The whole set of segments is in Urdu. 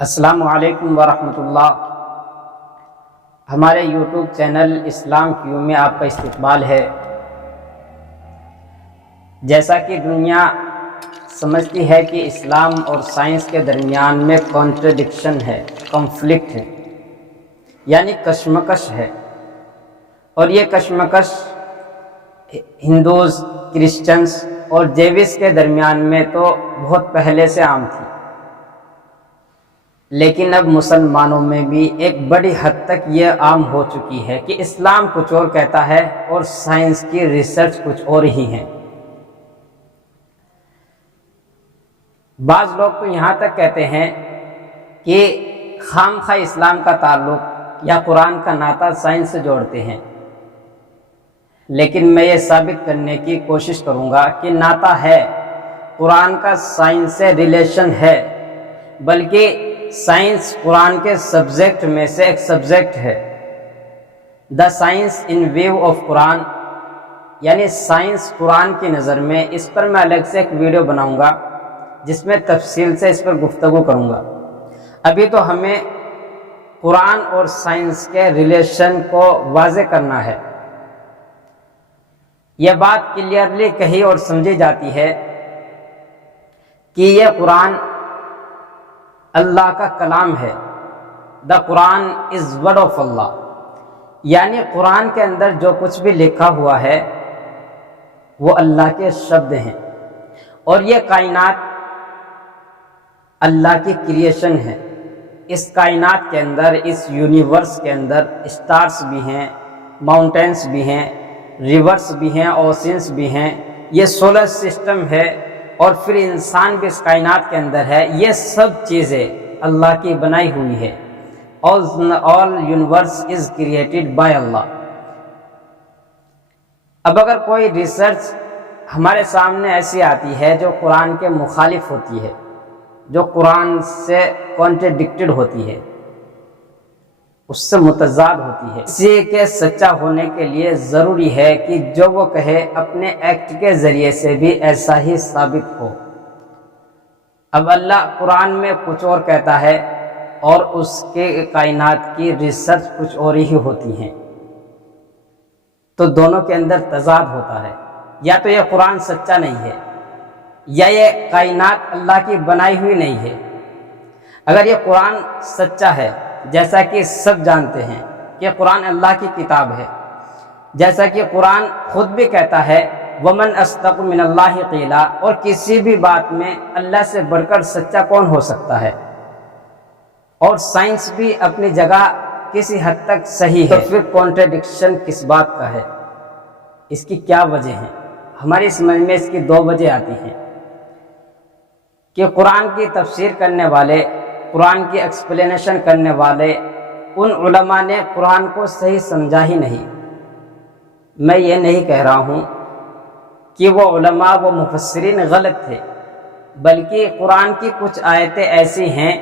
السلام علیکم ورحمۃ اللہ۔ ہمارے یوٹیوب چینل اسلام کیو میں آپ کا استقبال ہے۔ جیسا کہ دنیا سمجھتی ہے کہ اسلام اور سائنس کے درمیان میں کانٹرڈکشن ہے، کنفلکٹ ہے، یعنی کشمکش ہے، اور یہ کشمکش ہندوز، کرسچنز اور جیوس کے درمیان میں تو بہت پہلے سے عام تھی، لیکن اب مسلمانوں میں بھی ایک بڑی حد تک یہ عام ہو چکی ہے کہ اسلام کچھ اور کہتا ہے اور سائنس کی ریسرچ کچھ اور ہی ہے۔ بعض لوگ تو یہاں تک کہتے ہیں کہ خام خواہ اسلام کا تعلق یا قرآن کا ناطہ سائنس سے جوڑتے ہیں، لیکن میں یہ ثابت کرنے کی کوشش کروں گا کہ ناطہ ہے، قرآن کا سائنس سے ریلیشن ہے، بلکہ سائنس قرآن کے سبجیکٹ میں سے ایک سبجیکٹ ہے۔ دا سائنس ان ویو آف قرآن، یعنی سائنس قرآن کی نظر میں۔ اس پر میں الگ سے ایک ویڈیو بناؤں گا جس میں تفصیل سے اس پر گفتگو کروں گا۔ ابھی تو ہمیں قرآن اور سائنس کے ریلیشن کو واضح کرنا ہے۔ یہ بات کلیئرلی کہی اور سمجھی جاتی ہے کہ یہ قرآن اللہ کا کلام ہے۔ دا قرآن از ورڈ آف اللہ، یعنی قرآن کے اندر جو کچھ بھی لکھا ہوا ہے وہ اللہ کے شبد ہیں، اور یہ کائنات اللہ کی کریشن ہے۔ اس کائنات کے اندر، اس یونیورس کے اندر اسٹارز بھی ہیں، ماؤنٹینس بھی ہیں، ریورس بھی ہیں، اوشنس بھی ہیں، یہ سولر سسٹم ہے، اور پھر انسان بھی اس کائنات کے اندر ہے۔ یہ سب چیزیں اللہ کی بنائی ہوئی ہے۔ all universe is created by اللہ۔ اب اگر کوئی ریسرچ ہمارے سامنے ایسی آتی ہے جو قرآن کے مخالف ہوتی ہے، جو قرآن سے کانٹرڈکٹڈ ہوتی ہے، اس سے متضاد ہوتی ہے، اسی کے سچا ہونے کے لیے ضروری ہے کہ جو وہ کہے اپنے ایکٹ کے ذریعے سے بھی ایسا ہی ثابت ہو۔ اب اللہ قرآن میں کچھ اور کہتا ہے اور اس کے کائنات کی ریسرچ کچھ اور ہی ہوتی ہیں، تو دونوں کے اندر تضاد ہوتا ہے۔ یا تو یہ قرآن سچا نہیں ہے، یا یہ کائنات اللہ کی بنائی ہوئی نہیں ہے۔ اگر یہ قرآن سچا ہے، جیسا کہ سب جانتے ہیں کہ قرآن اللہ کی کتاب ہے، جیسا کہ قرآن خود بھی کہتا ہے وَمَنْ أَصْدَقُ مِنَ اللَّهِ قِيلًا، اور کسی بھی بات میں اللہ سے بڑھ کر سچا کون ہو سکتا ہے، اور سائنس بھی اپنی جگہ کسی حد تک صحیح ہے، تو پھر کانٹرڈکشن کس بات کا ہے؟ اس کی کیا وجہ ہے؟ ہماری سمجھ میں اس کی دو وجہ آتی ہیں کہ قرآن کی تفسیر کرنے والے، قرآن کی ایکسپلینیشن کرنے والے، ان علماء نے قرآن کو صحیح سمجھا ہی نہیں۔ میں یہ نہیں کہہ رہا ہوں کہ وہ علماء، وہ مفسرین غلط تھے، بلکہ قرآن کی کچھ آیتیں ایسی ہیں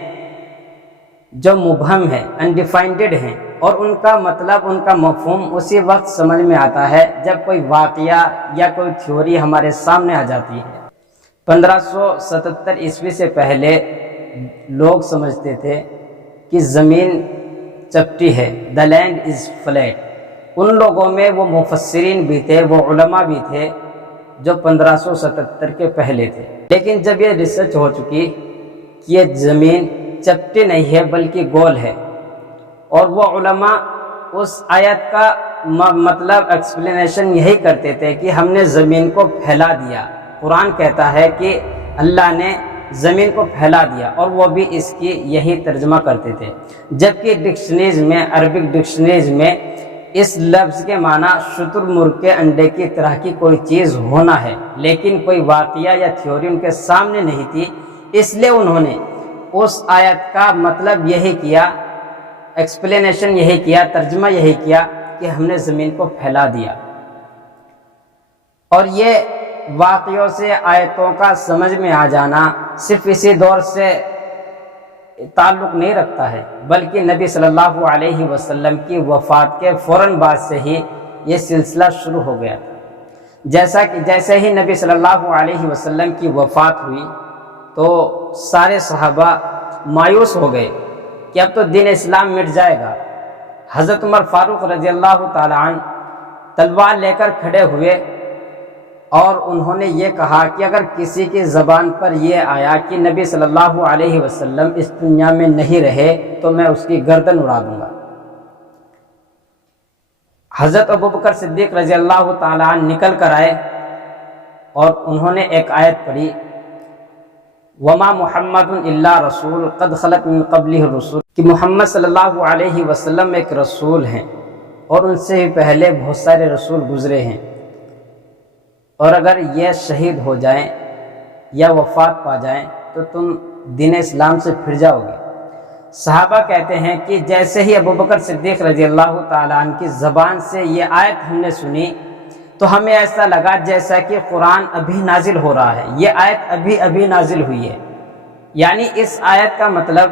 جو مبہم ہیں، انڈیفائنڈڈ ہیں، اور ان کا مطلب، ان کا مفہوم اسی وقت سمجھ میں آتا ہے جب کوئی واقعہ یا کوئی تھیوری ہمارے سامنے آ جاتی ہے۔ 1577 عیسوی سے پہلے لوگ سمجھتے تھے کہ زمین چپٹی ہے، دا لینڈ از فلیٹ۔ ان لوگوں میں وہ مفسرین بھی تھے، وہ علماء بھی تھے جو 1577 کے پہلے تھے۔ لیکن جب یہ ریسرچ ہو چکی کہ یہ زمین چپٹی نہیں ہے بلکہ گول ہے، اور وہ علماء اس آیت کا مطلب ایکسپلینیشن یہی کرتے تھے کہ ہم نے زمین کو پھیلا دیا۔ قرآن کہتا ہے کہ اللہ نے زمین کو پھیلا دیا، اور وہ بھی اس کی یہی ترجمہ کرتے تھے، جبکہ ڈکشنریز میں، عربک ڈکشنریز میں اس لفظ کے معنی شتر مرغ کے انڈے کی طرح کی کوئی چیز ہونا ہے، لیکن کوئی واقعہ یا تھیوری ان کے سامنے نہیں تھی، اس لیے انہوں نے اس آیت کا مطلب یہی کیا، ایکسپلینیشن یہی کیا، ترجمہ یہی کیا کہ ہم نے زمین کو پھیلا دیا۔ اور یہ واقعوں سے آیتوں کا سمجھ میں آ جانا صرف اسی دور سے تعلق نہیں رکھتا ہے، بلکہ نبی صلی اللہ علیہ وسلم کی وفات کے فوراً بعد سے ہی یہ سلسلہ شروع ہو گیا تھا۔ جیسے ہی نبی صلی اللہ علیہ وسلم کی وفات ہوئی تو سارے صحابہ مایوس ہو گئے کہ اب تو دین اسلام مٹ جائے گا۔ حضرت عمر فاروق رضی اللہ تعالی عنہ تلوار لے کر کھڑے ہوئے اور انہوں نے یہ کہا کہ اگر کسی کی زبان پر یہ آیا کہ نبی صلی اللہ علیہ وسلم اس دنیا میں نہیں رہے تو میں اس کی گردن اڑا دوں گا۔ حضرت ابوبکر صدیق رضی اللہ تعالی عنہ نکل کر آئے اور انہوں نے ایک آیت پڑھی، وما محمد الا رسول قد خلت من قبلہ الرسول، کہ محمد صلی اللہ علیہ وسلم ایک رسول ہیں اور ان سے بھی پہلے بہت سارے رسول گزرے ہیں، اور اگر یہ شہید ہو جائیں یا وفات پا جائیں تو تم دین اسلام سے پھر جاؤ گے۔ صحابہ کہتے ہیں کہ جیسے ہی ابوبکر صدیق رضی اللہ تعالیٰ عنہ کی زبان سے یہ آیت ہم نے سنی تو ہمیں ایسا لگا جیسا کہ قرآن ابھی نازل ہو رہا ہے، یہ آیت ابھی نازل ہوئی ہے۔ یعنی اس آیت کا مطلب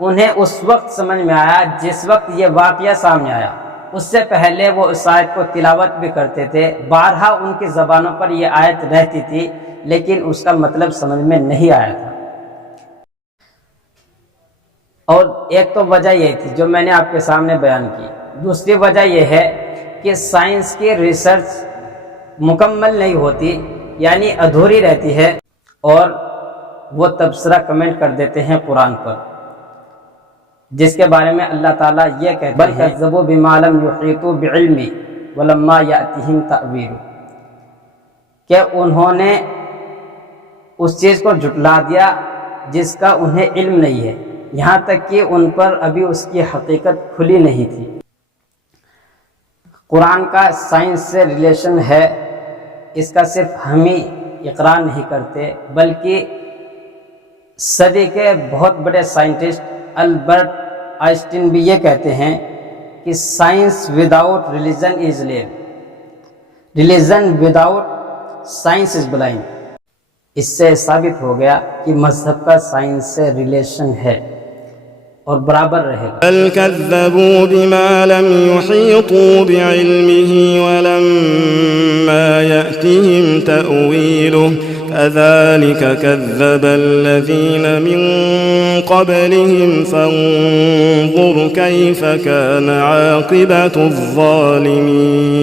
انہیں اس وقت سمجھ میں آیا جس وقت یہ واقعہ سامنے آیا، اس سے پہلے وہ اس آیت کو تلاوت بھی کرتے تھے، بارہا ان کی زبانوں پر یہ آیت رہتی تھی لیکن اس کا مطلب سمجھ میں نہیں آیا تھا۔ اور ایک تو وجہ یہ تھی جو میں نے آپ کے سامنے بیان کی، دوسری وجہ یہ ہے کہ سائنس کی ریسرچ مکمل نہیں ہوتی، یعنی ادھوری رہتی ہے، اور وہ تبصرہ کمنٹ کر دیتے ہیں قرآن پر، جس کے بارے میں اللہ تعالیٰ یہ کہتے ہیں بل کذبوا بما لم یحیطوا بعلمہ ولما یأتہم تأویلہ، کہ انہوں نے اس چیز کو جھٹلا دیا جس کا انہیں علم نہیں ہے، یہاں تک کہ ان پر ابھی اس کی حقیقت کھلی نہیں تھی۔ قرآن کا سائنس سے ریلیشن ہے، اس کا صرف ہم ہی اقرار نہیں کرتے بلکہ صدی کے بہت بڑے سائنٹسٹ البرٹ آئنسٹین بھی یہ کہتے ہیں کہ science without religion is lame, religion without science is blind. اس سے ثابت ہو گیا کہ مذہب کا سائنس سے ریلیشن ہے اور برابر رہے گا۔ بل كذبوا بما لم يحيطوا بعلمه ولما يأتهم تأويله كذلك كذب الذين من قبلهم فانظر كيف كان عاقبة الظالمين۔